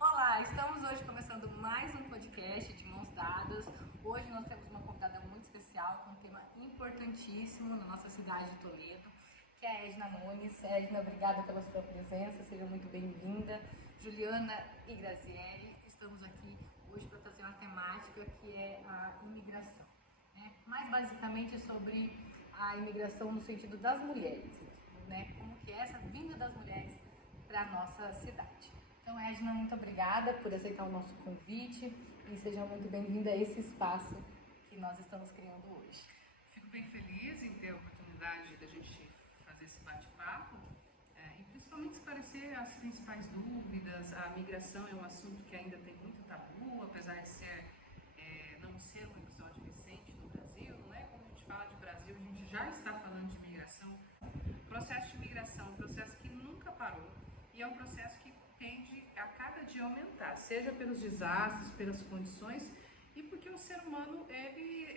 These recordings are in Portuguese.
Olá, estamos hoje começando mais um podcast de Mãos Dadas. Hoje nós temos uma convidada muito especial com um tema importantíssimo na nossa cidade de Toledo, que é a Edna Nunes. Edna, obrigada pela sua presença, seja muito bem-vinda. Juliana e Graziele, estamos aqui hoje para trazer uma temática que é a imigração, né? Mais basicamente sobre a imigração no sentido das mulheres, né? Como que é essa vinda das mulheres para a nossa cidade. Então, Edna, muito obrigada por aceitar o nosso convite e seja muito bem-vinda a esse espaço que nós estamos criando hoje. Fico bem feliz em ter a oportunidade da gente fazer esse bate-papo e principalmente esclarecer as principais dúvidas. A migração é um assunto que ainda tem muito tabu, apesar de não ser um episódio recente no Brasil, não é? Quando a gente fala de Brasil, a gente já está falando de migração. O processo de migração é um processo que nunca parou e é um processo que tende a cada dia aumentar, seja pelos desastres, pelas condições e porque o ser humano, ele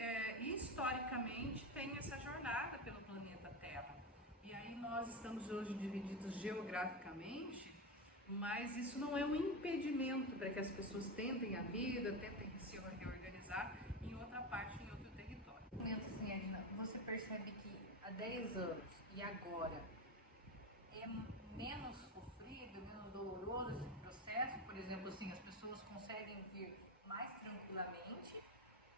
historicamente tem essa jornada pelo planeta Terra. E aí nós estamos hoje divididos geograficamente, mas isso não é um impedimento para que as pessoas tentem a vida, tentem se reorganizar em outra parte, em outro território. Assim, Edna, você percebe que há 10 anos e agora é menos sofrido, menos doloroso esse processo? Por exemplo, assim, as pessoas conseguem vir mais tranquilamente,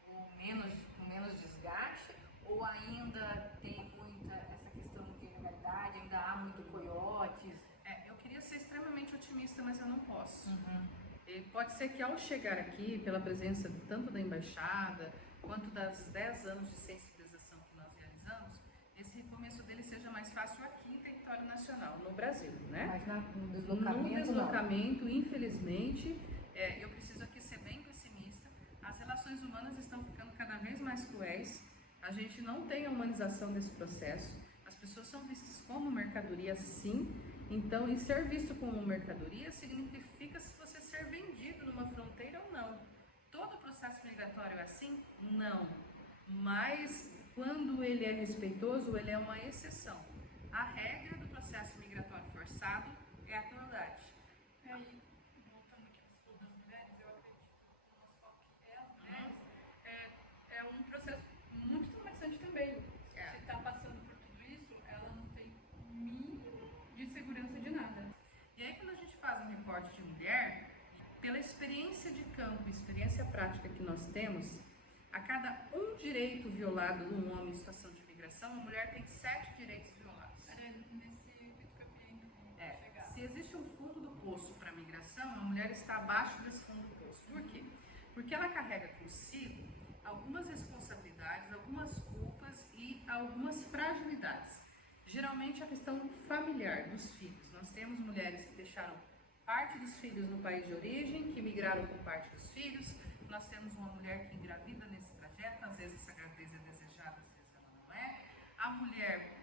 ou com menos desgaste, ou ainda tem muita essa questão de ilegalidade, ainda há muito coiotes? Eu queria ser extremamente otimista, mas eu não posso. E pode ser que ao chegar aqui, pela presença tanto da embaixada, quanto das 10 anos de sensibilização que nós realizamos, esse começo dele seja mais fácil aqui em território nacional, no Brasil, né? Mas no deslocamento, infelizmente, eu preciso aqui ser bem pessimista. As relações humanas estão ficando cada vez mais cruéis. A gente não tem a humanização desse processo. As pessoas são vistas como mercadoria, sim. Então, e ser visto como mercadoria significa se você ser vendido numa fronteira ou não. Todo o processo migratório é assim? Não. Mas quando ele é respeitoso, ele é uma exceção. A regra do processo migratório forçado é a crueldade. E aí, voltando aqui para o estudo das mulheres, eu acredito que o nosso foco que é as mulheres é um processo muito traumatizante também. Se está passando por tudo isso, ela não tem o mínimo de segurança de nada. E aí, quando a gente faz um recorte de mulher, pela experiência de campo, experiência prática que nós temos, a cada um direito violado de um homem em situação de migração, a mulher tem 7 direitos violados. É nesse âmbito que eu queria chegar. Se existe um fundo do poço para a migração, a mulher está abaixo desse fundo do poço. Por quê? Porque ela carrega consigo algumas responsabilidades, algumas culpas e algumas fragilidades. Geralmente a questão familiar dos filhos. Nós temos mulheres que deixaram parte dos filhos no país de origem, que migraram com parte dos filhos. Nós temos uma mulher que engravida nesse trajeto, às vezes essa gravidez é desejada, às vezes ela não é. A mulher,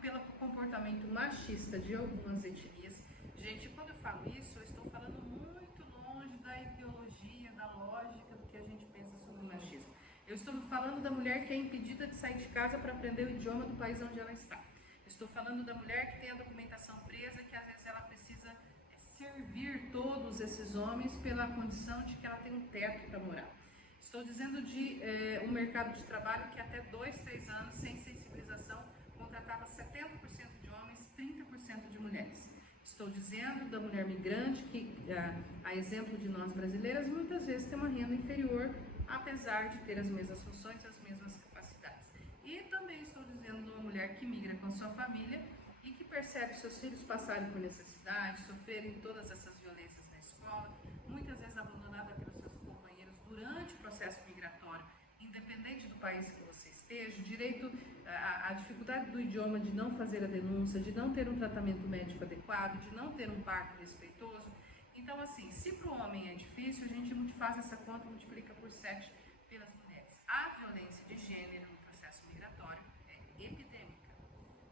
pelo comportamento machista de algumas etnias. Gente, quando eu falo isso, eu estou falando muito longe da ideologia, da lógica do que a gente pensa sobre o machismo. Eu estou falando da mulher que é impedida de sair de casa para aprender o idioma do país onde ela está. Eu estou falando da mulher que tem a documentação presa, que às vezes ela precisa servir todos esses homens pela condição de que ela tem um teto para morar. Estou dizendo de um mercado de trabalho que até 2, 3 anos, sem sensibilização, contratava 70% de homens, 30% de mulheres. Estou dizendo da mulher migrante que, a exemplo de nós brasileiras, muitas vezes tem uma renda inferior, apesar de ter as mesmas funções e as mesmas capacidades. E também estou dizendo de uma mulher que migra com a sua família e que percebe seus filhos passarem por necessidade, sofrerem todas essas violências na escola, muitas vezes abandonada pelos seus companheiros durante o processo migratório, independente do país que você esteja, a dificuldade do idioma de não fazer a denúncia, de não ter um tratamento médico adequado, de não ter um parto respeitoso. Então, assim, se para o homem é difícil, a gente faz essa conta e multiplica por 7 pelas mulheres. A violência de gênero no processo migratório é epidêmica.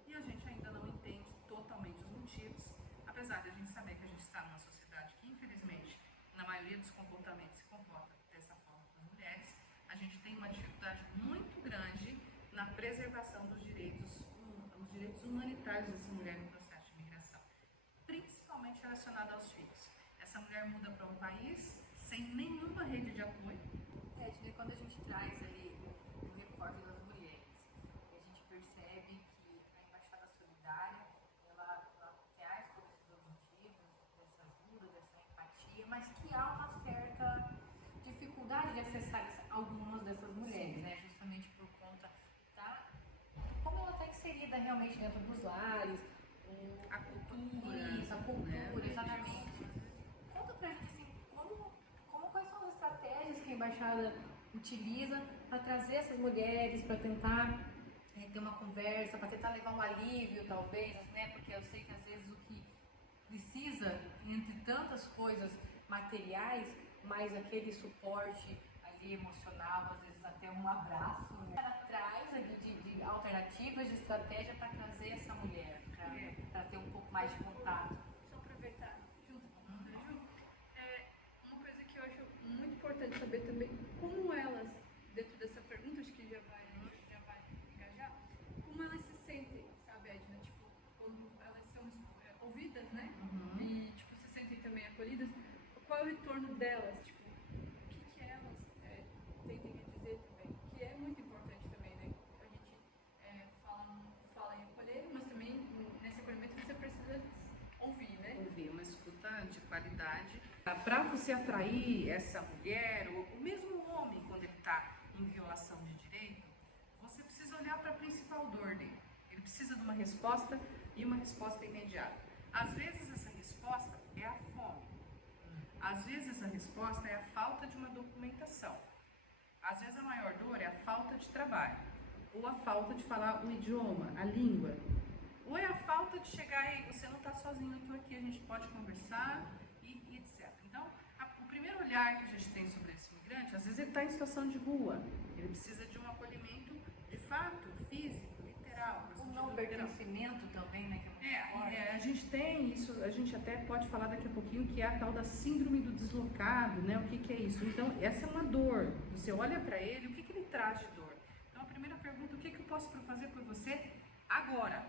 E a gente ainda não entende totalmente os motivos, apesar de a gente saber que a gente está numa sociedade que, infelizmente, na maioria dos comportamentos se comporta dessa forma com as mulheres, a gente tem uma dificuldade muito grande na preservação dos direitos humanos. humanitários dessa mulher no processo de migração, principalmente relacionado aos filhos. Essa mulher muda para um país sem nenhuma rede de apoio. Edna, quando a gente traz ali o recorte das mulheres, a gente percebe que a Embaixada Solidária, ela traz todos esses objetivos, dessa ajuda, dessa empatia, mas que há uma certa dificuldade de acessar algumas dessas mulheres, né? Justamente por conta da como ela está inserida realmente dentro dos lares, A cultura. isso, a cultura, Né? exatamente. Conta pra gente assim, quais são as estratégias que a embaixada utiliza para trazer essas mulheres, para tentar ter uma conversa, para tentar levar um alívio, talvez, né? Porque eu sei que às vezes o que precisa, entre tantas coisas materiais, mais aquele suporte ali emocional, às vezes até um abraço, né? Ela traz ali de alternativas, de estratégia para trazer essa mulher, para ter um pouco mais de contato. Só aproveitar junto com a Ju, uma coisa que eu acho muito importante saber também, como elas, dentro dessa pergunta, acho que já vai engajar, como elas se sentem, sabe, Edna? Tipo, quando elas são ouvidas, né? E, tipo, se sentem também acolhidas, qual é o retorno delas? Tipo, o que elas tendem a dizer também? Que é muito importante também, né? A gente fala em acolher, mas também nesse acolhimento você precisa ouvir, né? Ouvir uma escuta de qualidade. Para você atrair essa mulher, ou o mesmo homem, quando ele está em violação de direito, você precisa olhar para a principal dor dele. Ele precisa de uma resposta e uma resposta imediata. Às vezes essa resposta é a fome. Às vezes a resposta é a falta de uma documentação. Às vezes a maior dor é a falta de trabalho, ou a falta de falar o idioma, a língua, ou é a falta de chegar e você não está sozinho, eu estou aqui, a gente pode conversar e etc. Então, o primeiro olhar que a gente tem sobre esse imigrante, às vezes ele está em situação de rua, ele precisa de um acolhimento de fato, físico, literal. O não pertencimento também, né? Que é muito forte. A gente tem isso, a gente até pode falar daqui a pouquinho, que é a tal da síndrome do deslocado, né? O que é isso? Então, essa é uma dor. Você olha para ele, o que ele traz de dor? Então, a primeira pergunta, o que eu posso fazer por você agora?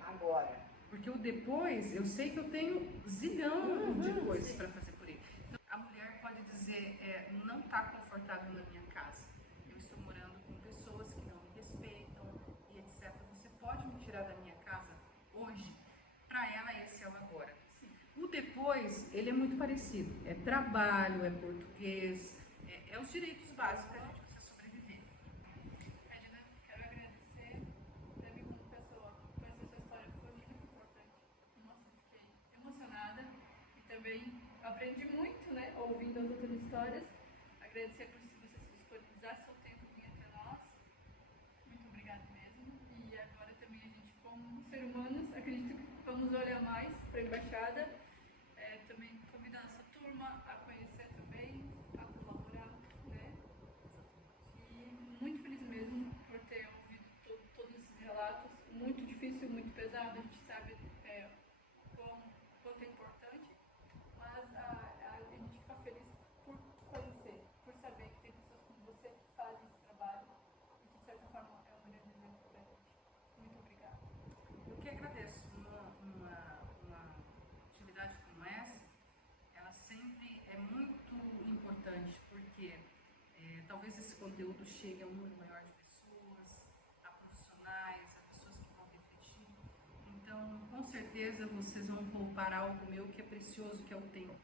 Porque o depois, eu sei que eu tenho zilhão de coisas para fazer por ele. Então, a mulher pode dizer, não está confortável na minha casa. Eu estou morando com pessoas que não me respeitam e etc. Você pode me tirar da minha casa hoje? Para ela, esse é o agora. Sim. O depois, ele é muito parecido. É trabalho, é português, é os direitos básicos que a gente precisa sobreviver. Edna, quero agradecer. Para mim, como pessoa, conhecer sua história foi muito importante. Nossa, fiquei emocionada e também aprendi muito, né? Ouvindo as outras histórias. Agradecer por você se disponibilizar seu tempo aqui entre nós. Muito obrigada mesmo. E agora também a gente, como ser humanos, acredito que vamos olhar mais para a embaixada, também convidar a nossa turma a conhecer também, a colaborar, né? E muito feliz mesmo por ter ouvido todos esses relatos, muito difícil, muito pesado, a gente sabe quanto é importante, mas a gente fica feliz por conhecer, por saber que tem pessoas como você que fazem esse trabalho e que de certa forma é um grande exemplo para a gente. Muito obrigada. Eu que agradeço. Uma atividade como essa, ela sempre é muito importante, porque talvez esse conteúdo chegue a um número maior de pessoas, a profissionais, a pessoas que vão refletir. Então, com certeza, vocês vão poupar algo meu que é precioso, que é o tempo.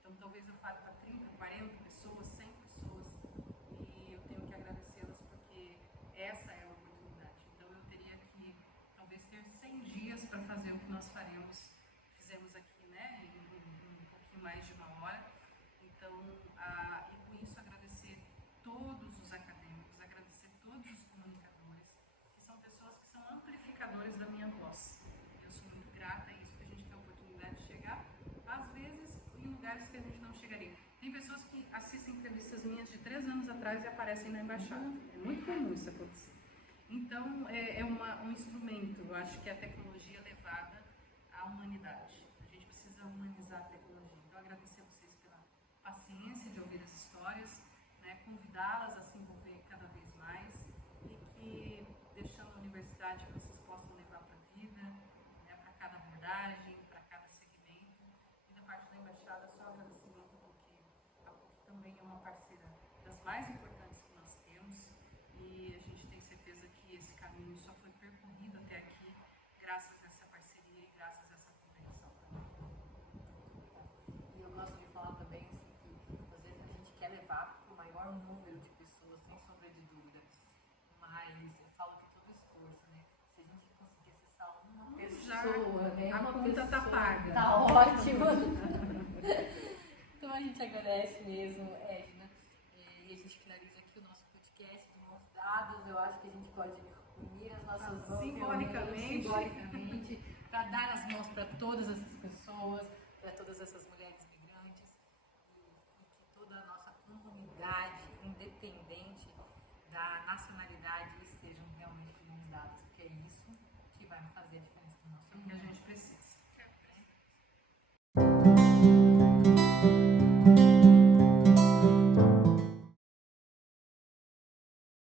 Então, talvez eu fale para 30, 40 pessoas, 100 pessoas, e eu tenho que agradecê-las porque essa é a oportunidade. Então, eu teria que talvez ter 100 dias para fazer o que nós fizemos aqui, né, em um pouquinho mais de uma hora. Então, e com isso agradecer todos os acadêmicos, agradecer todos os comunicadores, que são pessoas que são amplificadores da minha voz. Eu sou muito grata a isso, porque a gente tem a oportunidade de chegar, às vezes, em lugares que a gente não chegaria. Tem pessoas que assistem entrevistas minhas de 3 anos atrás e aparecem na embaixada. É muito comum isso acontecer. Então, é um instrumento, eu acho que é a tecnologia levada à humanidade. A gente precisa humanizar a tecnologia. Então, agradecer a vocês pela paciência de ouvir as histórias, né, convidá-las a se envolver cada vez mais e que, deixando a universidade, que vocês possam levar para a vida uma parceira das mais importantes que nós temos e a gente tem certeza que esse caminho só foi percorrido até aqui graças a essa parceria e graças a essa compreensão também. E eu gosto de falar também assim, que às vezes a gente quer levar para o maior número de pessoas, sem sombra de dúvida. Mas eu falo que todo esforço, né? Se a gente conseguir acessar uma pessoa, né? A Uma conta tá pessoa, paga. Tá ótimo. Então a gente agradece mesmo, Edna. E a gente finaliza aqui o nosso podcast de mãos dadas. Eu acho que a gente pode unir as nossas mãos simbolicamente para dar as mãos para todas essas pessoas, para todas essas mulheres migrantes e que toda a nossa comunidade, independente da nacionalidade